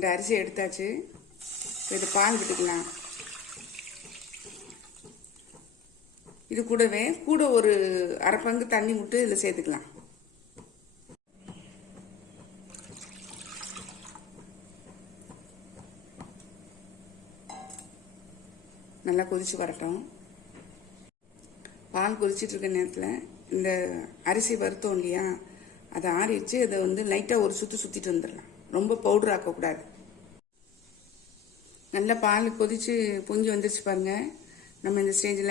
அந்த அரிசி எடுத்தாச்சு. இது பால் விட்டுக்கலாம். இது கூடவே ஒரு அரை பங்கு தண்ணி விட்டு இதில் சேர்த்துக்கலாம். நல்லா கொதிச்சு வரட்டும். பால் கொதிச்சுட்டு இருக்க நேரத்தில் இந்த அரிசி வறுத்தோம் இல்லையா, அதை ஆறி வச்சு அதை வந்து லைட்டாக ஒரு சுற்றிட்டு வந்துடலாம். ரொம்ப பவுடர் ஆக்கக்கூடாது. நல்லா பால் கொதிச்சு பொங்கி வந்துருச்சு பாருங்க. நம்ம இந்த ஸ்டேஜில்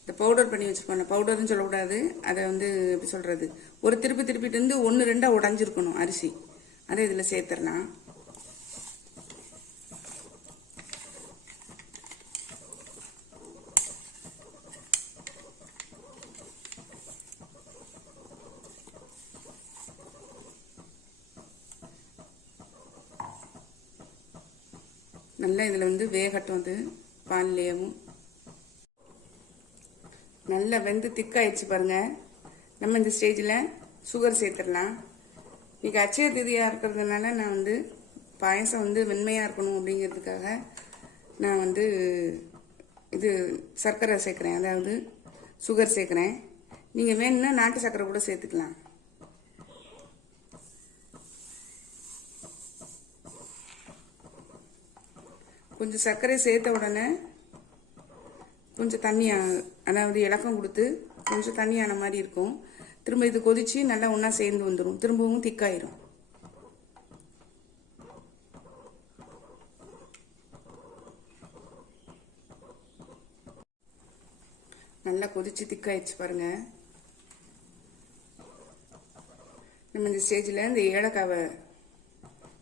இந்த பவுடர் பண்ணி வச்சுருக்கோம். பவுடர்னு சொல்லக்கூடாது, அதை வந்து எப்படி சொல்கிறது, ஒரு திருப்பிட்டு இருந்து 1-2 உடஞ்சிருக்கணும் அரிசி. அதை இதில் சேர்த்துடலாம். நல்லா இதில் வந்து வேகட்டும். அது பால்லேயும் நல்லா வெந்து திக்காயிடுச்சு பாருங்க. நம்ம இந்த ஸ்டேஜில் சுகர் சேர்த்துடலாம். இன்னைக்கு அச்சய திதியாக இருக்கிறதுனால நான் வந்து பாயசம் வந்து வெண்மையாக இருக்கணும் அப்படிங்கிறதுக்காக நான் வந்து இது சர்க்கரை சேர்க்குறேன், அதாவது சுகர் சேர்க்குறேன். நீங்கள் வேணும்னா நாட்டு சர்க்கரை கூட சேர்த்துக்கலாம். கொஞ்சம் சர்க்கரை சேர்த்த உடனே கொஞ்சம் தண்ணியாக, அதாவது இலக்கம் கொடுத்து கொஞ்சம் தண்ணியான மாதிரி இருக்கும். திரும்ப இது கொதிச்சு நல்லா ஒன்றா சேர்ந்து வந்துடும். திரும்பவும் திக்காயிரும். நல்லா கொதிச்சு திக்காயிடுச்சு பாருங்க. நம்ம இந்த ஸ்டேஜில் இந்த ஏலக்காவை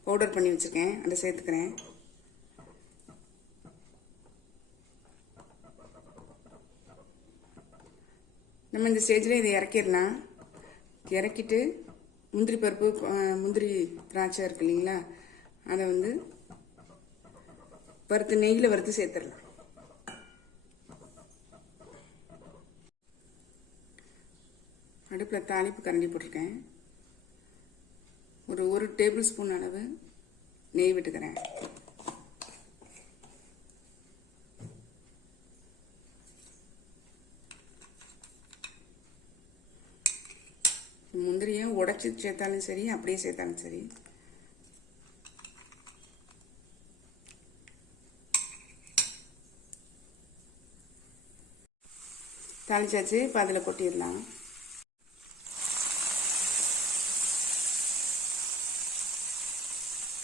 பவுடர் பண்ணி வச்சுருக்கேன், அதை சேர்த்துக்கிறேன். நம்ம இந்த ஸ்டேஜில் இதை இறக்கிடலாம். இறக்கிட்டு முந்திரி பருப்பு, முந்திரி திராட்சை இருக்கு இல்லைங்களா, அதை வந்து வறுத்து நெய்யில் வறுத்து சேர்த்துடலாம். அடுப்பில் தாளிப்பு கரண்டி போட்டிருக்கேன். ஒரு டேபிள் ஸ்பூன் அளவு நெய் விட்டுக்கிறேன். முந்திரியை உடைச்சி சேர்த்தாலும் சரி, அப்படியே சேர்த்தாலும் சரி. தாளிச்சாச்சு. இப்போ அதில் கொட்டிடலாம்.